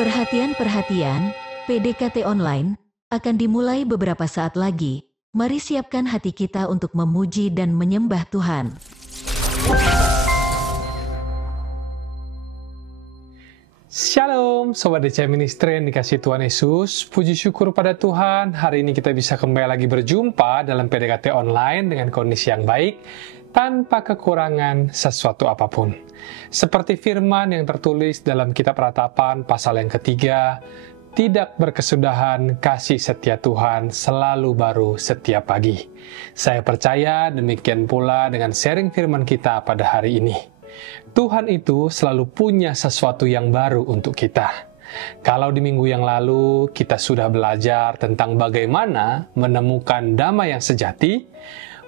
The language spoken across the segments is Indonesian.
Perhatian, PDKT Online akan dimulai beberapa saat lagi. Mari siapkan hati kita untuk memuji dan menyembah Tuhan. Shalom, Sobat DC Ministry yang dikasih Tuhan Yesus. Puji syukur pada Tuhan, hari ini kita bisa kembali lagi berjumpa dalam PDKT Online dengan kondisi yang baik, tanpa kekurangan sesuatu apapun. Seperti firman yang tertulis dalam kitab Ratapan pasal yang ketiga, tidak berkesudahan kasih setia Tuhan selalu baru setiap pagi. Saya percaya demikian pula dengan sharing firman kita pada hari ini. Tuhan itu selalu punya sesuatu yang baru untuk kita. Kalau di minggu yang lalu kita sudah belajar tentang bagaimana menemukan damai yang sejati,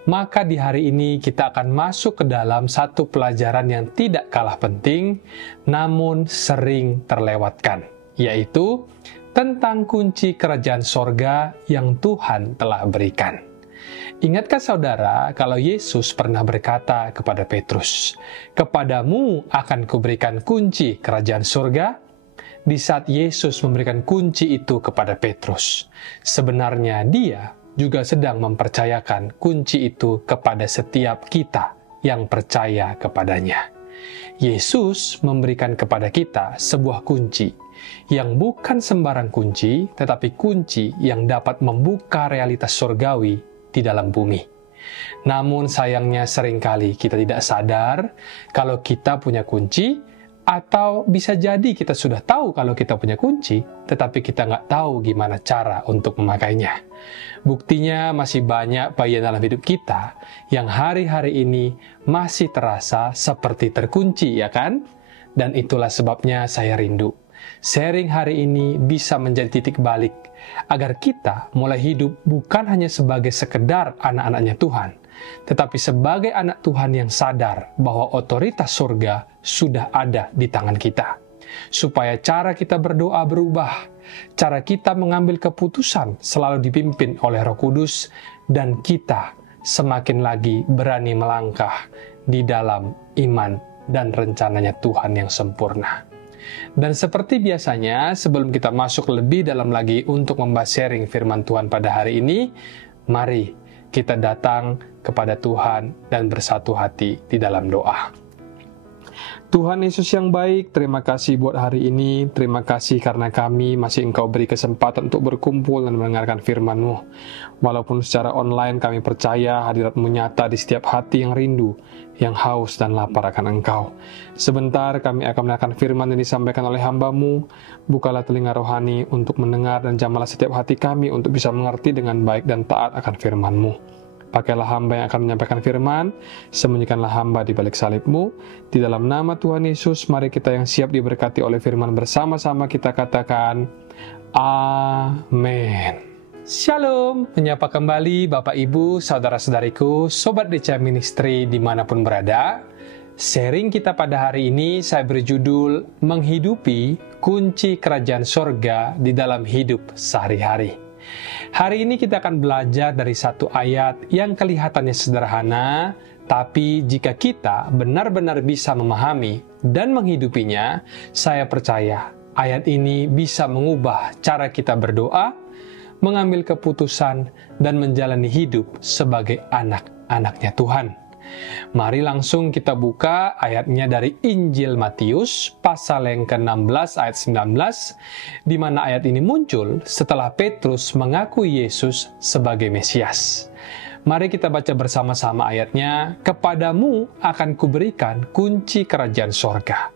maka di hari ini kita akan masuk ke dalam satu pelajaran yang tidak kalah penting, namun sering terlewatkan, yaitu tentang kunci kerajaan sorga yang Tuhan telah berikan. Ingatkah saudara kalau Yesus pernah berkata kepada Petrus, "Kepadamu akan kuberikan kunci kerajaan sorga"? Di saat Yesus memberikan kunci itu kepada Petrus, sebenarnya dia juga sedang mempercayakan kunci itu kepada setiap kita yang percaya kepadanya. Yesus memberikan kepada kita sebuah kunci, yang bukan sembarang kunci, tetapi kunci yang dapat membuka realitas surgawi di dalam bumi. Namun sayangnya seringkali kita tidak sadar kalau kita punya kunci, atau bisa jadi kita sudah tahu kalau kita punya kunci, tetapi kita nggak tahu gimana cara untuk memakainya. Buktinya masih banyak bagian dalam hidup kita yang hari-hari ini masih terasa seperti terkunci, ya kan? Dan itulah sebabnya saya rindu sharing hari ini bisa menjadi titik balik, agar kita mulai hidup bukan hanya sebagai sekedar anak-anaknya Tuhan, tetapi sebagai anak Tuhan yang sadar bahwa otoritas surga sudah ada di tangan kita. Supaya cara kita berdoa berubah, cara kita mengambil keputusan selalu dipimpin oleh Roh Kudus, dan kita semakin lagi berani melangkah di dalam iman dan rencananya Tuhan yang sempurna. Dan seperti biasanya, sebelum kita masuk lebih dalam lagi untuk membahas sharing firman Tuhan pada hari ini, mari kita datang kepada Tuhan dan bersatu hati di dalam doa. Tuhan Yesus yang baik, terima kasih buat hari ini. Terima kasih karena kami masih Engkau beri kesempatan untuk berkumpul dan mendengarkan firman-Mu. Walaupun secara online kami percaya hadirat-Mu nyata di setiap hati yang rindu, yang haus dan lapar akan Engkau. Sebentar kami akan mendengarkan firman yang disampaikan oleh hamba-Mu. Bukalah telinga rohani untuk mendengar dan jamalah setiap hati kami untuk bisa mengerti dengan baik dan taat akan firman-Mu. Pakailah hamba yang akan menyampaikan firman, sembunyikanlah hamba di balik salib-Mu. Di dalam nama Tuhan Yesus, mari kita yang siap diberkati oleh firman bersama-sama kita katakan, Amin. Shalom, menyapa kembali Bapak Ibu, Saudara-saudariku, Sobat DC Ministry dimanapun berada. Sharing kita pada hari ini saya beri judul, Menghidupi Kunci Kerajaan Sorga di dalam Hidup Sehari-hari. Hari ini kita akan belajar dari satu ayat yang kelihatannya sederhana, tapi jika kita benar-benar bisa memahami dan menghidupinya, saya percaya ayat ini bisa mengubah cara kita berdoa, mengambil keputusan, dan menjalani hidup sebagai anak-anaknya Tuhan. Mari langsung kita buka ayatnya dari Injil Matius pasal yang ke-16 ayat 19, di mana ayat ini muncul setelah Petrus mengakui Yesus sebagai Mesias. Mari kita baca bersama-sama ayatnya. Kepadamu akan kuberikan kunci kerajaan sorga.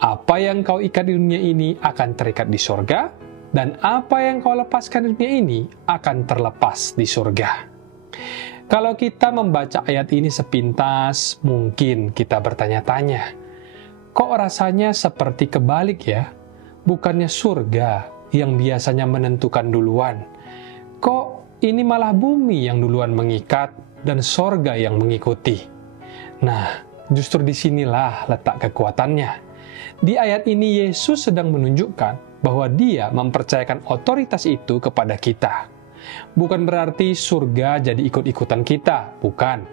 Apa yang kau ikat di dunia ini akan terikat di sorga, dan apa yang kau lepaskan di dunia ini akan terlepas di sorga. Kalau kita membaca ayat ini sepintas, mungkin kita bertanya-tanya, kok rasanya seperti kebalik ya? Bukannya surga yang biasanya menentukan duluan? Kok ini malah bumi yang duluan mengikat dan sorga yang mengikuti? Nah, justru disinilah letak kekuatannya. Di ayat ini Yesus sedang menunjukkan bahwa Dia mempercayakan otoritas itu kepada kita. Bukan berarti surga jadi ikut-ikutan kita, bukan.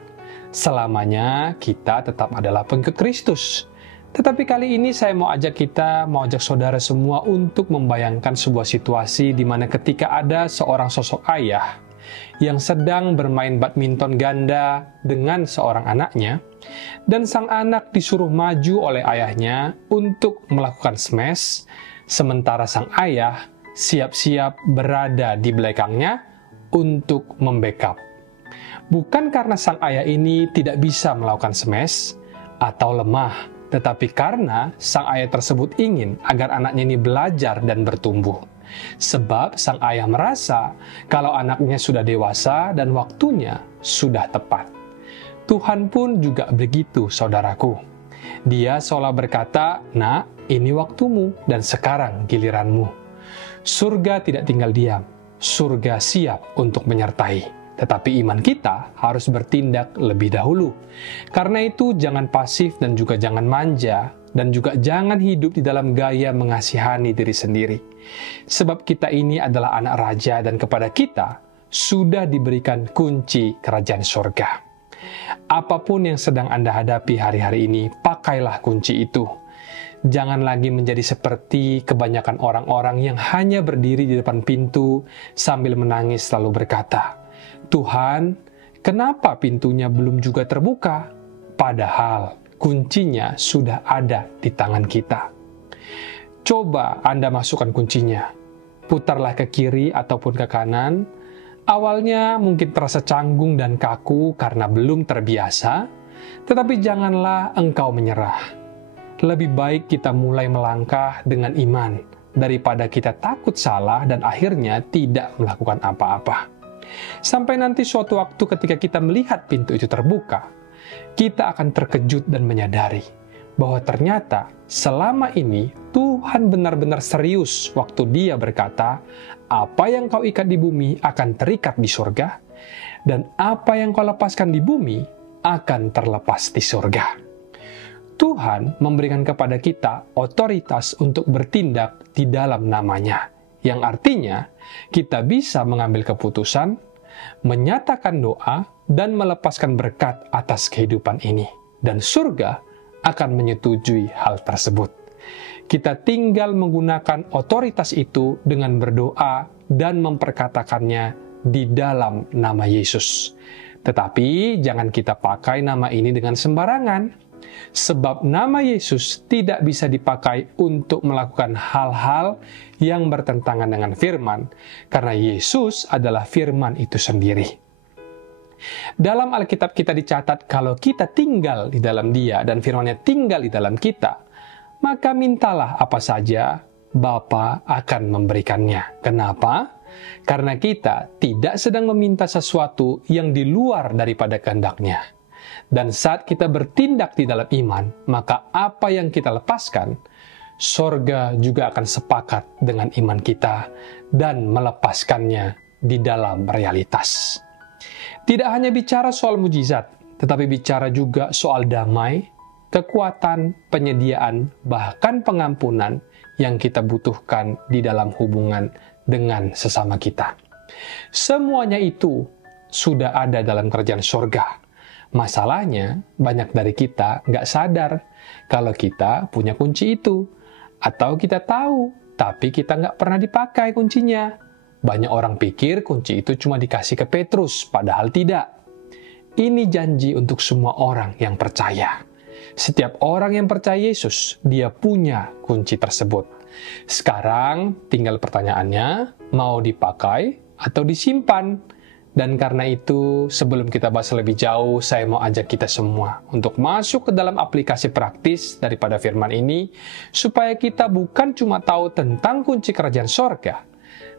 Selamanya kita tetap adalah pengikut Kristus. Tetapi kali ini saya mau ajak saudara semua untuk membayangkan sebuah situasi di mana ketika ada seorang sosok ayah yang sedang bermain badminton ganda dengan seorang anaknya, dan sang anak disuruh maju oleh ayahnya untuk melakukan smash, sementara sang ayah siap-siap berada di belakangnya untuk membackup. Bukan karena sang ayah ini tidak bisa melakukan smash atau lemah, tetapi karena sang ayah tersebut ingin agar anaknya ini belajar dan bertumbuh. Sebab sang ayah merasa kalau anaknya sudah dewasa dan waktunya sudah tepat. Tuhan pun juga begitu, saudaraku. Dia seolah berkata, "Nak, ini waktumu dan sekarang giliranmu." Surga tidak tinggal diam, surga siap untuk menyertai. Tetapi iman kita harus bertindak lebih dahulu. Karena itu jangan pasif dan juga jangan manja, dan juga jangan hidup di dalam gaya mengasihani diri sendiri. Sebab kita ini adalah anak raja dan kepada kita sudah diberikan kunci kerajaan sorga. Apapun yang sedang Anda hadapi hari-hari ini, pakailah kunci itu. Jangan lagi menjadi seperti kebanyakan orang-orang yang hanya berdiri di depan pintu sambil menangis lalu berkata, "Tuhan, kenapa pintunya belum juga terbuka?" Padahal kuncinya sudah ada di tangan kita. Coba Anda masukkan kuncinya. Putarlah ke kiri ataupun ke kanan. Awalnya mungkin terasa canggung dan kaku karena belum terbiasa, tetapi janganlah engkau menyerah. Lebih baik kita mulai melangkah dengan iman daripada kita takut salah dan akhirnya tidak melakukan apa-apa. Sampai nanti suatu waktu ketika kita melihat pintu itu terbuka, kita akan terkejut dan menyadari bahwa ternyata selama ini Tuhan benar-benar serius waktu Dia berkata, "Apa yang kau ikat di bumi akan terikat di surga, dan apa yang kau lepaskan di bumi akan terlepas di surga." Tuhan memberikan kepada kita otoritas untuk bertindak di dalam nama-Nya, yang artinya kita bisa mengambil keputusan, menyatakan doa, dan melepaskan berkat atas kehidupan ini. Dan surga akan menyetujui hal tersebut. Kita tinggal menggunakan otoritas itu dengan berdoa dan memperkatakannya di dalam nama Yesus. Tetapi jangan kita pakai nama ini dengan sembarangan. Sebab nama Yesus tidak bisa dipakai untuk melakukan hal-hal yang bertentangan dengan firman, karena Yesus adalah firman itu sendiri. Dalam Alkitab kita dicatat kalau kita tinggal di dalam Dia dan firman-Nya tinggal di dalam kita, maka mintalah apa saja, Bapa akan memberikannya. Kenapa? Karena kita tidak sedang meminta sesuatu yang di luar daripada kehendak-Nya. Dan saat kita bertindak di dalam iman, maka apa yang kita lepaskan, sorga juga akan sepakat dengan iman kita dan melepaskannya di dalam realitas. Tidak hanya bicara soal mujizat, tetapi bicara juga soal damai, kekuatan, penyediaan, bahkan pengampunan yang kita butuhkan di dalam hubungan dengan sesama kita. Semuanya itu sudah ada dalam kerajaan sorga. Masalahnya, banyak dari kita nggak sadar kalau kita punya kunci itu. Atau kita tahu, tapi kita nggak pernah dipakai kuncinya. Banyak orang pikir kunci itu cuma dikasih ke Petrus, padahal tidak. Ini janji untuk semua orang yang percaya. Setiap orang yang percaya Yesus, dia punya kunci tersebut. Sekarang, tinggal pertanyaannya, mau dipakai atau disimpan? Dan karena itu, sebelum kita bahas lebih jauh, saya mau ajak kita semua untuk masuk ke dalam aplikasi praktis daripada firman ini, supaya kita bukan cuma tahu tentang kunci kerajaan sorga,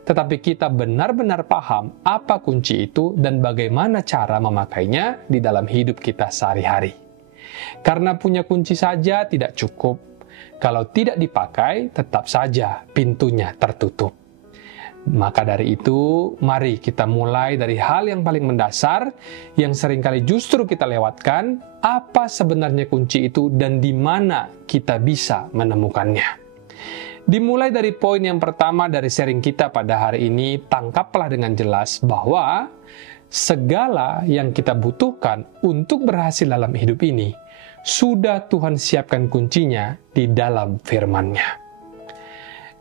tetapi kita benar-benar paham apa kunci itu dan bagaimana cara memakainya di dalam hidup kita sehari-hari. Karena punya kunci saja tidak cukup. Kalau tidak dipakai, tetap saja pintunya tertutup. Maka dari itu, mari kita mulai dari hal yang paling mendasar, yang seringkali justru kita lewatkan, apa sebenarnya kunci itu dan di mana kita bisa menemukannya. Dimulai dari poin yang pertama dari sharing kita pada hari ini, tangkaplah dengan jelas bahwa segala yang kita butuhkan untuk berhasil dalam hidup ini, sudah Tuhan siapkan kuncinya di dalam firman-Nya.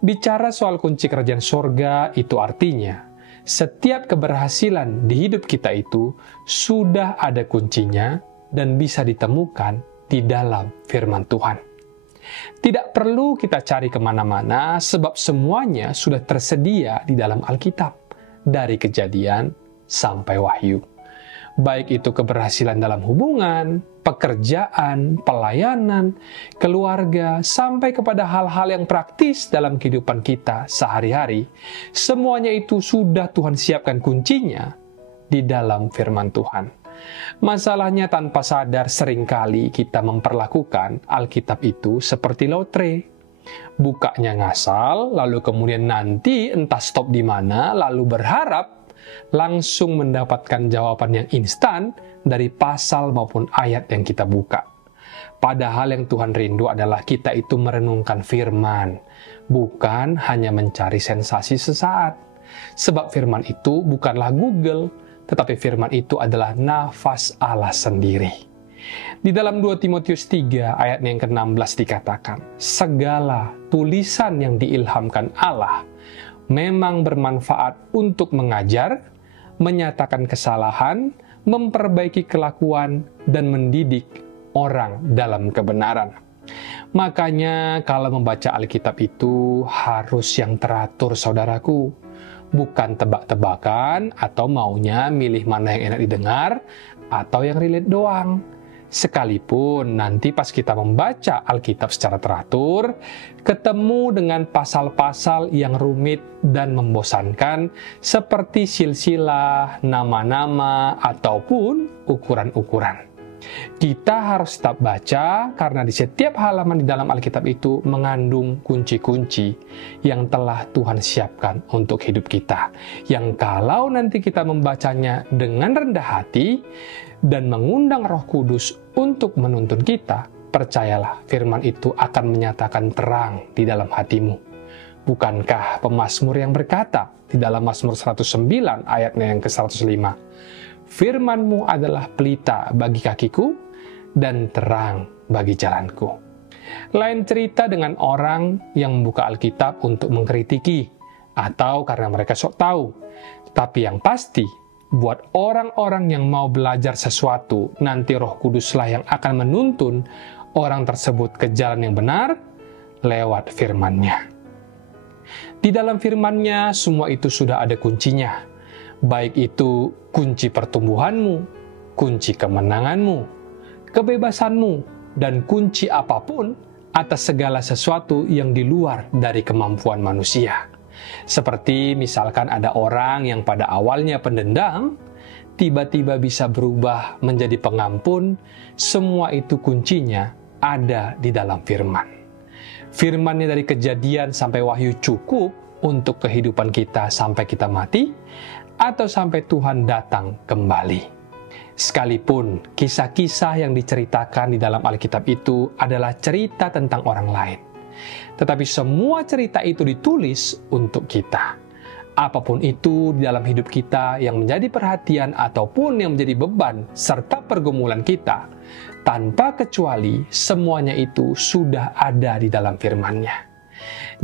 Bicara soal kunci kerajaan sorga, itu artinya setiap keberhasilan di hidup kita itu sudah ada kuncinya dan bisa ditemukan di dalam firman Tuhan. Tidak perlu kita cari kemana-mana sebab semuanya sudah tersedia di dalam Alkitab, dari Kejadian sampai Wahyu. Baik itu keberhasilan dalam hubungan, pekerjaan, pelayanan, keluarga, sampai kepada hal-hal yang praktis dalam kehidupan kita sehari-hari, semuanya itu sudah Tuhan siapkan kuncinya di dalam firman Tuhan. Masalahnya tanpa sadar seringkali kita memperlakukan Alkitab itu seperti lotre. Bukanya ngasal, lalu kemudian nanti entah stop di mana, lalu berharap langsung mendapatkan jawaban yang instan dari pasal maupun ayat yang kita buka. Padahal yang Tuhan rindu adalah kita itu merenungkan firman, bukan hanya mencari sensasi sesaat. Sebab firman itu bukanlah Google, tetapi firman itu adalah nafas Allah sendiri. Di dalam 2 Timotius 3 ayat yang ke-16 dikatakan, segala tulisan yang diilhamkan Allah memang bermanfaat untuk mengajar, menyatakan kesalahan, memperbaiki kelakuan, dan mendidik orang dalam kebenaran. Makanya kalau membaca Alkitab itu harus yang teratur, saudaraku. Bukan tebak-tebakan atau maunya milih mana yang enak didengar atau yang relate doang. Sekalipun nanti pas kita membaca Alkitab secara teratur, ketemu dengan pasal-pasal yang rumit dan membosankan seperti silsilah, nama-nama, ataupun ukuran-ukuran. Kita harus tetap baca karena di setiap halaman di dalam Alkitab itu mengandung kunci-kunci yang telah Tuhan siapkan untuk hidup kita. Yang kalau nanti kita membacanya dengan rendah hati dan mengundang Roh Kudus untuk menuntun kita, percayalah firman itu akan menyatakan terang di dalam hatimu. Bukankah pemazmur yang berkata di dalam Mazmur 109 ayatnya yang ke-105, firman-Mu adalah pelita bagi kakiku dan terang bagi jalanku. Lain cerita dengan orang yang membuka Alkitab untuk mengkritiki atau karena mereka sok tahu. Tapi yang pasti, buat orang-orang yang mau belajar sesuatu, nanti Roh Kuduslah yang akan menuntun orang tersebut ke jalan yang benar lewat firman-Nya. Di dalam firman-Nya semua itu sudah ada kuncinya. Baik itu kunci pertumbuhanmu, kunci kemenanganmu, kebebasanmu, dan kunci apapun atas segala sesuatu yang di luar dari kemampuan manusia. Seperti misalkan ada orang yang pada awalnya pendendam, tiba-tiba bisa berubah menjadi pengampun, semua itu kuncinya ada di dalam firman. Firman-Nya dari Kejadian sampai Wahyu cukup untuk kehidupan kita sampai kita mati, atau sampai Tuhan datang kembali. Sekalipun kisah-kisah yang diceritakan di dalam Alkitab itu adalah cerita tentang orang lain. Tetapi semua cerita itu ditulis untuk kita. Apapun itu di dalam hidup kita yang menjadi perhatian ataupun yang menjadi beban serta pergumulan kita, tanpa kecuali semuanya itu sudah ada di dalam firman-Nya.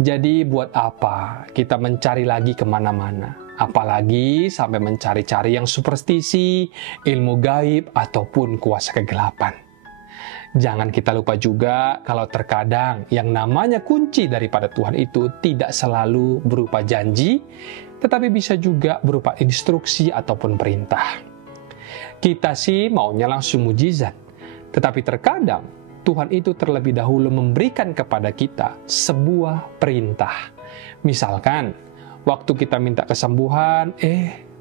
Jadi buat apa kita mencari lagi kemana-mana? Apalagi sampai mencari-cari yang superstisi, ilmu gaib, ataupun kuasa kegelapan. Jangan kita lupa juga kalau terkadang yang namanya kunci daripada Tuhan itu tidak selalu berupa janji, tetapi bisa juga berupa instruksi ataupun perintah. Kita sih maunya langsung mujizat, tetapi terkadang Tuhan itu terlebih dahulu memberikan kepada kita sebuah perintah. Misalkan, waktu kita minta kesembuhan,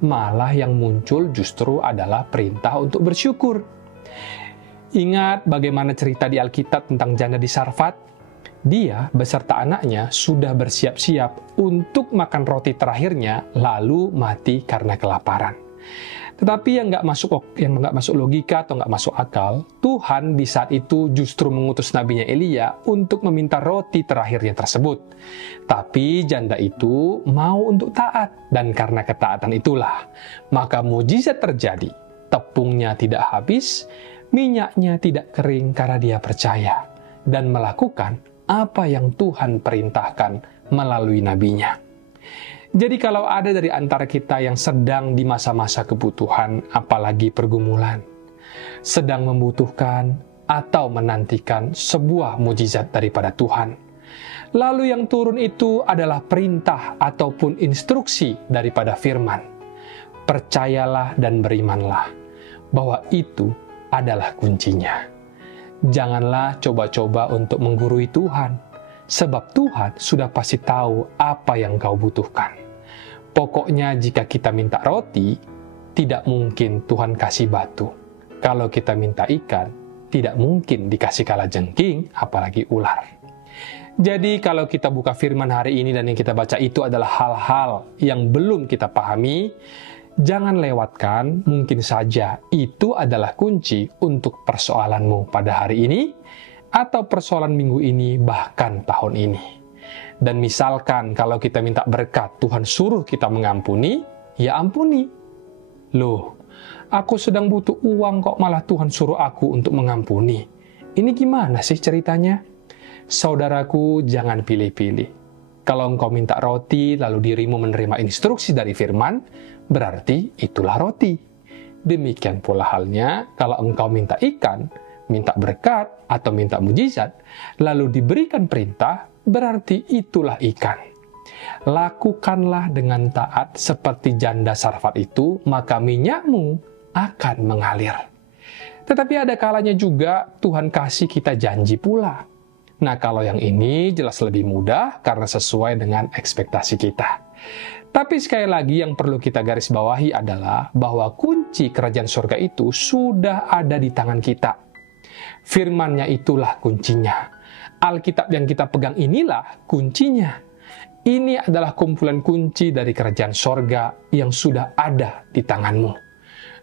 malah yang muncul justru adalah perintah untuk bersyukur. Ingat bagaimana cerita di Alkitab tentang janda di Sarfat? Dia beserta anaknya sudah bersiap-siap untuk makan roti terakhirnya, lalu mati karena kelaparan. Tetapi yang nggak masuk logika atau nggak masuk akal, Tuhan di saat itu justru mengutus nabinya Elia untuk meminta roti terakhirnya tersebut. Tapi janda itu mau untuk taat, dan karena ketaatan itulah, maka mujizat terjadi. Tepungnya tidak habis, Minyaknya tidak kering karena dia percaya dan melakukan apa yang Tuhan perintahkan melalui nabinya. Jadi kalau ada dari antara kita yang sedang di masa-masa kebutuhan, apalagi pergumulan, sedang membutuhkan atau menantikan sebuah mujizat daripada Tuhan, lalu yang turun itu adalah perintah ataupun instruksi daripada firman, percayalah dan berimanlah bahwa itu adalah kuncinya. Janganlah coba-coba untuk menggurui Tuhan, sebab Tuhan sudah pasti tahu apa yang kau butuhkan. Pokoknya jika kita minta roti, tidak mungkin Tuhan kasih batu. Kalau kita minta ikan, tidak mungkin dikasih kalajengking, apalagi ular. Jadi kalau kita buka firman hari ini dan yang kita baca itu adalah hal-hal yang belum kita pahami, jangan lewatkan, mungkin saja itu adalah kunci untuk persoalanmu pada hari ini, atau persoalan minggu ini, bahkan tahun ini. Dan misalkan kalau kita minta berkat, Tuhan suruh kita mengampuni, ya ampuni. Loh, aku sedang butuh uang kok malah Tuhan suruh aku untuk mengampuni. Ini gimana sih ceritanya? Saudaraku, jangan pilih-pilih. Kalau engkau minta roti, lalu dirimu menerima instruksi dari firman, berarti itulah roti. Demikian pula halnya kalau engkau minta ikan, minta berkat, atau minta mujizat, lalu diberikan perintah, berarti itulah ikan. Lakukanlah dengan taat seperti janda Sarfat itu, maka minyakmu akan mengalir. Tetapi ada kalanya juga Tuhan kasih kita janji pula. Nah, kalau yang ini jelas lebih mudah karena sesuai dengan ekspektasi kita. Tapi sekali lagi yang perlu kita garis bawahi adalah bahwa kunci kerajaan surga itu sudah ada di tangan kita. Firman-Nya itulah kuncinya. Alkitab yang kita pegang inilah kuncinya. Ini adalah kumpulan kunci dari kerajaan surga yang sudah ada di tanganmu.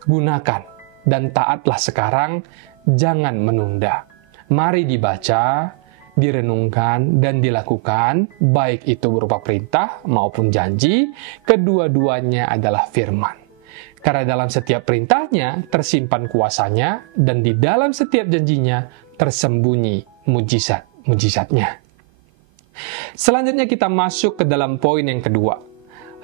Gunakan dan taatlah sekarang, jangan menunda. Mari dibaca, direnungkan, dan dilakukan, baik itu berupa perintah maupun janji, kedua-duanya adalah firman. Karena dalam setiap perintahnya tersimpan kuasanya, dan di dalam setiap janjinya tersembunyi mujizatnya. Selanjutnya kita masuk ke dalam poin yang kedua.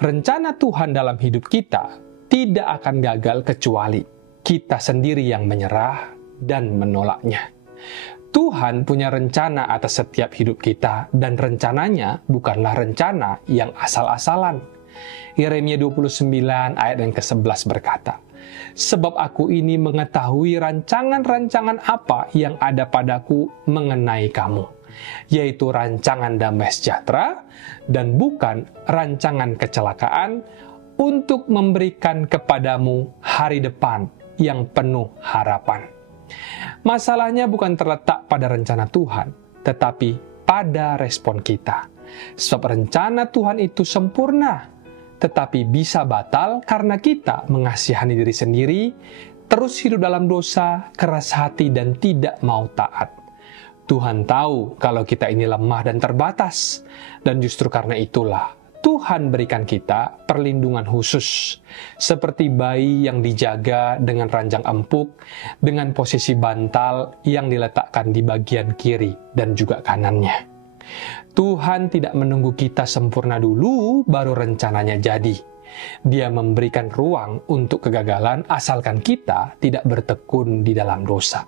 Rencana Tuhan dalam hidup kita tidak akan gagal kecuali kita sendiri yang menyerah dan menolaknya. Tuhan punya rencana atas setiap hidup kita, dan rencananya bukanlah rencana yang asal-asalan. Yeremia 29 ayat yang ke-11 berkata, "Sebab aku ini mengetahui rancangan-rancangan apa yang ada padaku mengenai kamu, yaitu rancangan damai sejahtera dan bukan rancangan kecelakaan, untuk memberikan kepadamu hari depan yang penuh harapan." Masalahnya bukan terletak pada rencana Tuhan, tetapi pada respon kita. Sebab rencana Tuhan itu sempurna, tetapi bisa batal karena kita mengasihani diri sendiri, terus hidup dalam dosa, keras hati, dan tidak mau taat. Tuhan tahu kalau kita ini lemah dan terbatas, dan justru karena itulah Tuhan berikan kita perlindungan khusus, seperti bayi yang dijaga dengan ranjang empuk, dengan posisi bantal yang diletakkan di bagian kiri dan juga kanannya. Tuhan tidak menunggu kita sempurna dulu, baru rencananya jadi. Dia memberikan ruang untuk kegagalan asalkan kita tidak bertekun di dalam dosa.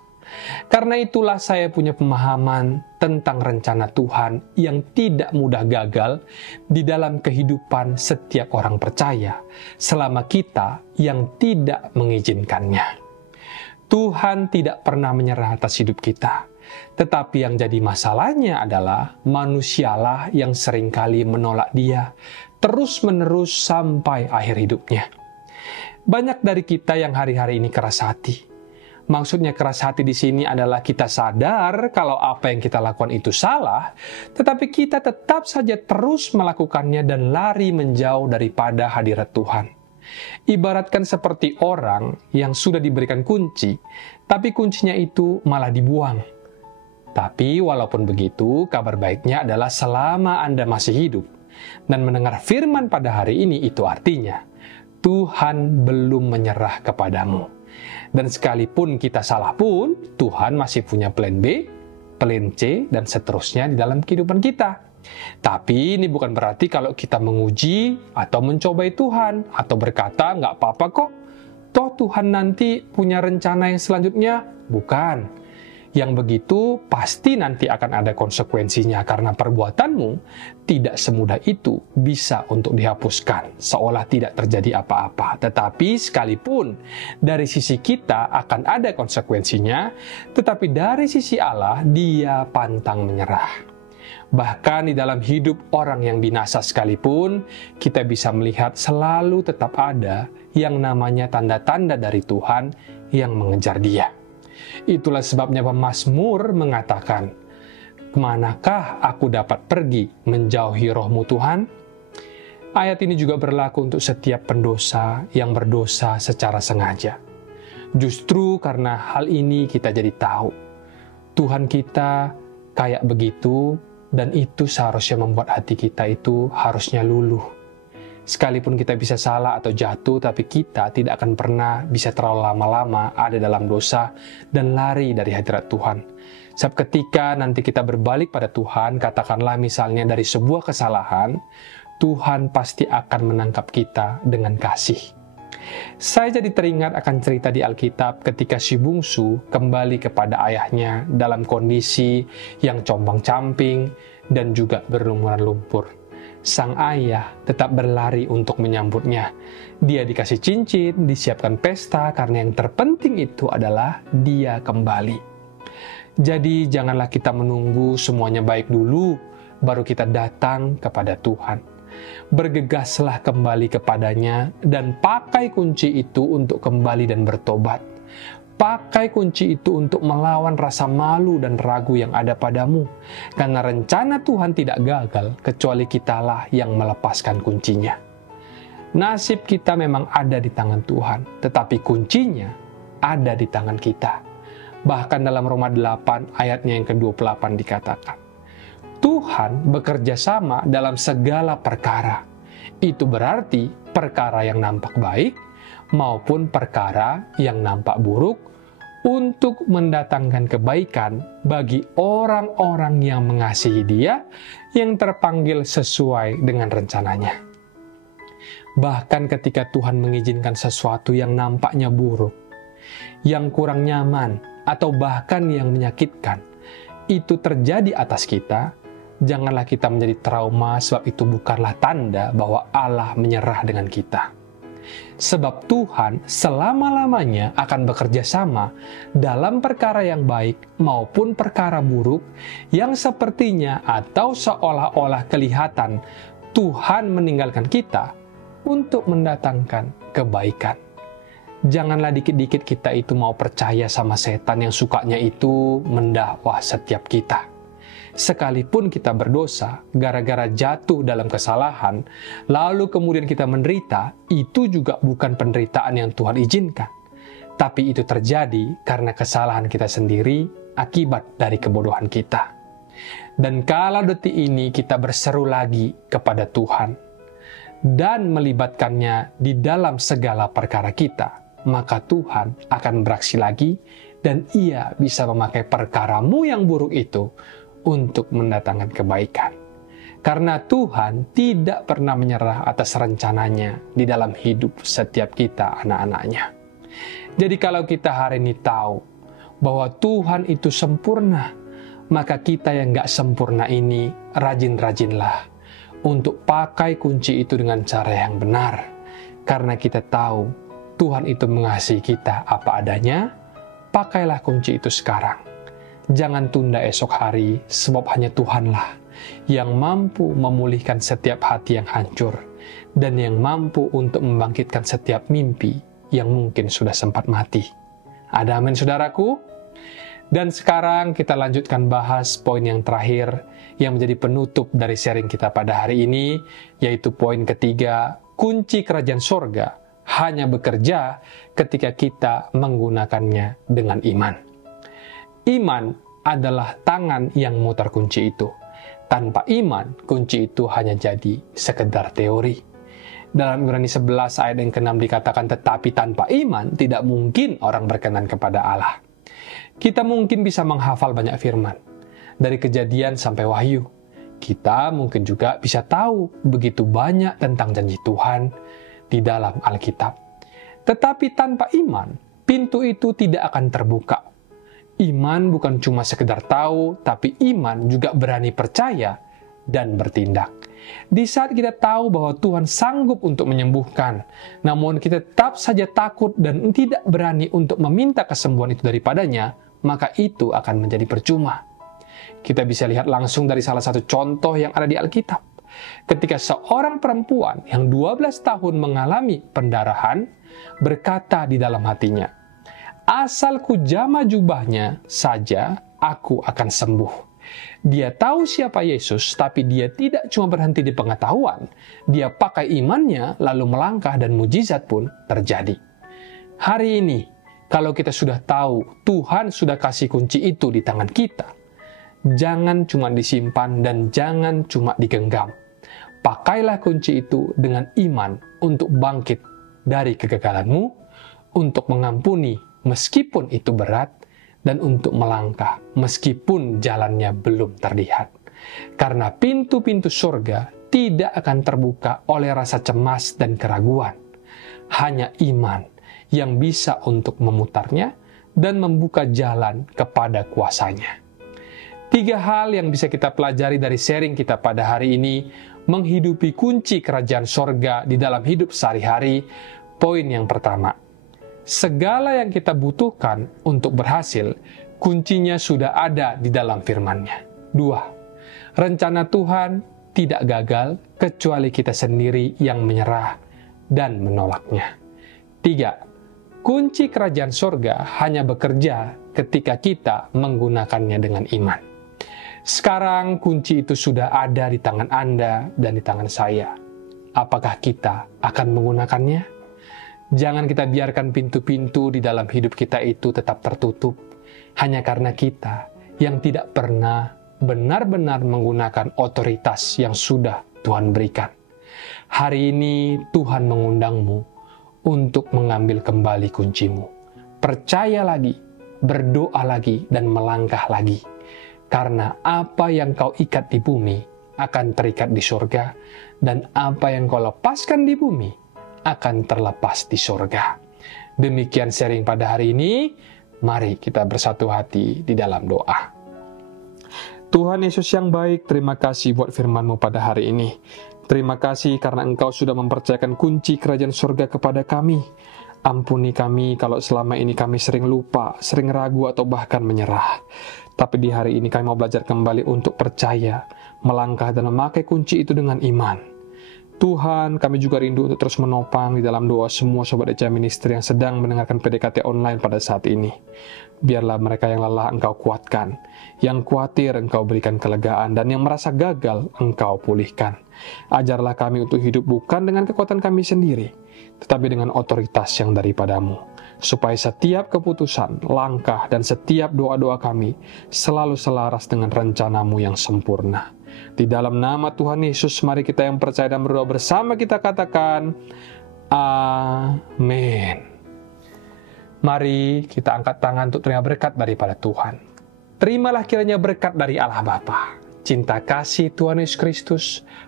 Karena itulah saya punya pemahaman tentang rencana Tuhan yang tidak mudah gagal di dalam kehidupan setiap orang percaya, selama kita yang tidak mengizinkannya. Tuhan tidak pernah menyerah atas hidup kita, tetapi yang jadi masalahnya adalah manusialah yang seringkali menolak Dia terus-menerus sampai akhir hidupnya. Banyak dari kita yang hari-hari ini keras hati. Maksudnya keras hati di sini adalah kita sadar kalau apa yang kita lakukan itu salah, tetapi kita tetap saja terus melakukannya dan lari menjauh daripada hadirat Tuhan. Ibaratkan seperti orang yang sudah diberikan kunci, tapi kuncinya itu malah dibuang. Tapi walaupun begitu, kabar baiknya adalah selama Anda masih hidup dan mendengar firman pada hari ini, itu artinya Tuhan belum menyerah kepadamu. Dan sekalipun kita salah pun, Tuhan masih punya plan B, plan C, dan seterusnya di dalam kehidupan kita. Tapi ini bukan berarti kalau kita menguji atau mencobai Tuhan, atau berkata, nggak apa-apa kok, toh Tuhan nanti punya rencana yang selanjutnya. Bukan. Yang begitu pasti nanti akan ada konsekuensinya, karena perbuatanmu tidak semudah itu bisa untuk dihapuskan, seolah tidak terjadi apa-apa. Tetapi sekalipun dari sisi kita akan ada konsekuensinya, tetapi dari sisi Allah, Dia pantang menyerah. Bahkan di dalam hidup orang yang binasa sekalipun, kita bisa melihat selalu tetap ada yang namanya tanda-tanda dari Tuhan yang mengejar dia. Itulah sebabnya pemazmur mengatakan, "Kemanakah aku dapat pergi menjauhi roh-Mu Tuhan?" Ayat ini juga berlaku untuk setiap pendosa yang berdosa secara sengaja. Justru karena hal ini kita jadi tahu, Tuhan kita kayak begitu, dan itu seharusnya membuat hati kita itu harusnya luluh. Sekalipun kita bisa salah atau jatuh, tapi kita tidak akan pernah bisa terlalu lama-lama ada dalam dosa dan lari dari hadirat Tuhan. Sebab ketika nanti kita berbalik pada Tuhan, katakanlah misalnya dari sebuah kesalahan, Tuhan pasti akan menangkap kita dengan kasih. Saya jadi teringat akan cerita di Alkitab ketika si bungsu kembali kepada ayahnya dalam kondisi yang compang-camping dan juga berlumuran lumpur. Sang ayah tetap berlari untuk menyambutnya. Dia dikasih cincin, disiapkan pesta, karena yang terpenting itu adalah dia kembali. Jadi janganlah kita menunggu semuanya baik dulu, baru kita datang kepada Tuhan. Bergegaslah kembali kepadanya dan pakai kunci itu untuk kembali dan bertobat. Pakai kunci itu untuk melawan rasa malu dan ragu yang ada padamu. Karena rencana Tuhan tidak gagal, kecuali kitalah yang melepaskan kuncinya. Nasib kita memang ada di tangan Tuhan, tetapi kuncinya ada di tangan kita. Bahkan dalam Roma 8 ayatnya yang ke-28 dikatakan, Tuhan bekerja sama dalam segala perkara. Itu berarti perkara yang nampak baik maupun perkara yang nampak buruk, untuk mendatangkan kebaikan bagi orang-orang yang mengasihi Dia, yang terpanggil sesuai dengan rencananya. Bahkan ketika Tuhan mengizinkan sesuatu yang nampaknya buruk, yang kurang nyaman, atau bahkan yang menyakitkan, itu terjadi atas kita, janganlah kita menjadi trauma, sebab itu bukanlah tanda bahwa Allah menyerah dengan kita. Sebab Tuhan selama-lamanya akan bekerja sama dalam perkara yang baik maupun perkara buruk yang sepertinya atau seolah-olah kelihatan Tuhan meninggalkan kita untuk mendatangkan kebaikan. Janganlah dikit-dikit kita itu mau percaya sama setan yang sukanya itu mendakwah setiap kita. Sekalipun kita berdosa, gara-gara jatuh dalam kesalahan, lalu kemudian kita menderita, itu juga bukan penderitaan yang Tuhan izinkan. Tapi itu terjadi karena kesalahan kita sendiri akibat dari kebodohan kita. Dan kalau detik ini kita berseru lagi kepada Tuhan dan melibatkannya di dalam segala perkara kita, maka Tuhan akan beraksi lagi dan Ia bisa memakai perkaramu yang buruk itu untuk mendatangkan kebaikan. Karena Tuhan tidak pernah menyerah atas rencananya di dalam hidup setiap kita anak-anaknya. Jadi kalau kita hari ini tahu bahwa Tuhan itu sempurna, maka kita yang gak sempurna ini rajin-rajinlah untuk pakai kunci itu dengan cara yang benar. Karena kita tahu Tuhan itu mengasihi kita apa adanya, pakailah kunci itu sekarang. Jangan tunda esok hari, sebab hanya Tuhanlah yang mampu memulihkan setiap hati yang hancur dan yang mampu untuk membangkitkan setiap mimpi yang mungkin sudah sempat mati. Ada amin, saudaraku? Dan sekarang kita lanjutkan bahas poin yang terakhir yang menjadi penutup dari sharing kita pada hari ini, yaitu poin ketiga, kunci kerajaan sorga hanya bekerja ketika kita menggunakannya dengan iman. Iman adalah tangan yang memutar kunci itu. Tanpa iman, kunci itu hanya jadi sekedar teori. Dalam Ibrani 11 ayat yang ke-6 dikatakan, tetapi tanpa iman tidak mungkin orang berkenan kepada Allah. Kita mungkin bisa menghafal banyak firman, dari Kejadian sampai Wahyu. Kita mungkin juga bisa tahu begitu banyak tentang janji Tuhan di dalam Alkitab. Tetapi tanpa iman, pintu itu tidak akan terbuka. Iman bukan cuma sekedar tahu, tapi iman juga berani percaya dan bertindak. Di saat kita tahu bahwa Tuhan sanggup untuk menyembuhkan, namun kita tetap saja takut dan tidak berani untuk meminta kesembuhan itu daripadanya, maka itu akan menjadi percuma. Kita bisa lihat langsung dari salah satu contoh yang ada di Alkitab. Ketika seorang perempuan yang 12 tahun mengalami pendarahan, berkata di dalam hatinya, asal ku jamah jubahnya saja, aku akan sembuh. Dia tahu siapa Yesus, tapi dia tidak cuma berhenti di pengetahuan. Dia pakai imannya, lalu melangkah dan mujizat pun terjadi. Hari ini, kalau kita sudah tahu Tuhan sudah kasih kunci itu di tangan kita, jangan cuma disimpan dan jangan cuma digenggam. Pakailah kunci itu dengan iman untuk bangkit dari kegagalanmu, untuk mengampuni meskipun itu berat, dan untuk melangkah meskipun jalannya belum terlihat. Karena pintu-pintu surga tidak akan terbuka oleh rasa cemas dan keraguan. Hanya iman yang bisa untuk memutarnya dan membuka jalan kepada kuasanya. 3 hal yang bisa kita pelajari dari sharing kita pada hari ini, menghidupi kunci kerajaan sorga di dalam hidup sehari-hari. Poin yang pertama, segala yang kita butuhkan untuk berhasil, kuncinya sudah ada di dalam firman-Nya. 2, rencana Tuhan tidak gagal kecuali kita sendiri yang menyerah dan menolaknya. 3, kunci kerajaan surga hanya bekerja ketika kita menggunakannya dengan iman. Sekarang kunci itu sudah ada di tangan Anda dan di tangan saya. Apakah kita akan menggunakannya? Jangan kita biarkan pintu-pintu di dalam hidup kita itu tetap tertutup hanya karena kita yang tidak pernah benar-benar menggunakan otoritas yang sudah Tuhan berikan. Hari ini Tuhan mengundangmu untuk mengambil kembali kuncimu. Percaya lagi, berdoa lagi, dan melangkah lagi. Karena apa yang kau ikat di bumi akan terikat di surga, dan apa yang kau lepaskan di bumi akan terlepas di surga. Demikian sharing pada hari ini. Mari kita bersatu hati di dalam doa. Tuhan Yesus yang baik, terima kasih buat firman-Mu pada hari ini. Terima kasih karena Engkau sudah mempercayakan kunci kerajaan surga kepada kami. Ampuni kami kalau selama ini kami sering lupa, sering ragu atau bahkan menyerah. Tapi di hari ini kami mau belajar kembali untuk percaya, melangkah dan memakai kunci itu dengan iman. Tuhan, kami juga rindu untuk terus menopang di dalam doa semua Sobat ECA Ministry yang sedang mendengarkan PDKT online pada saat ini. Biarlah mereka yang lelah Engkau kuatkan, yang khawatir Engkau berikan kelegaan, dan yang merasa gagal Engkau pulihkan. Ajarlah kami untuk hidup bukan dengan kekuatan kami sendiri, tetapi dengan otoritas yang daripadamu, supaya setiap keputusan, langkah, dan setiap doa-doa kami selalu selaras dengan rencana-Mu yang sempurna. Di dalam nama Tuhan Yesus, mari kita yang percaya dan berdoa bersama kita katakan, amin. Mari kita angkat tangan untuk terima berkat daripada Tuhan. Terimalah kiranya berkat dari Allah Bapa, cinta kasih Tuhan Yesus Kristus,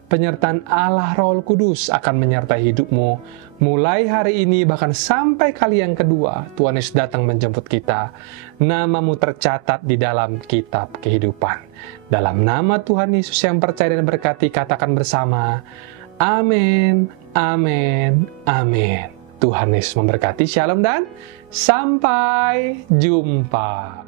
penyertaan Allah Roh Kudus akan menyertai hidupmu mulai hari ini bahkan sampai kali yang kedua Tuhan Yesus datang menjemput kita. Namamu tercatat di dalam kitab kehidupan. Dalam nama Tuhan Yesus yang percaya dan berkati, katakan bersama, amin, amin, amin. Tuhan Yesus memberkati, shalom dan sampai jumpa.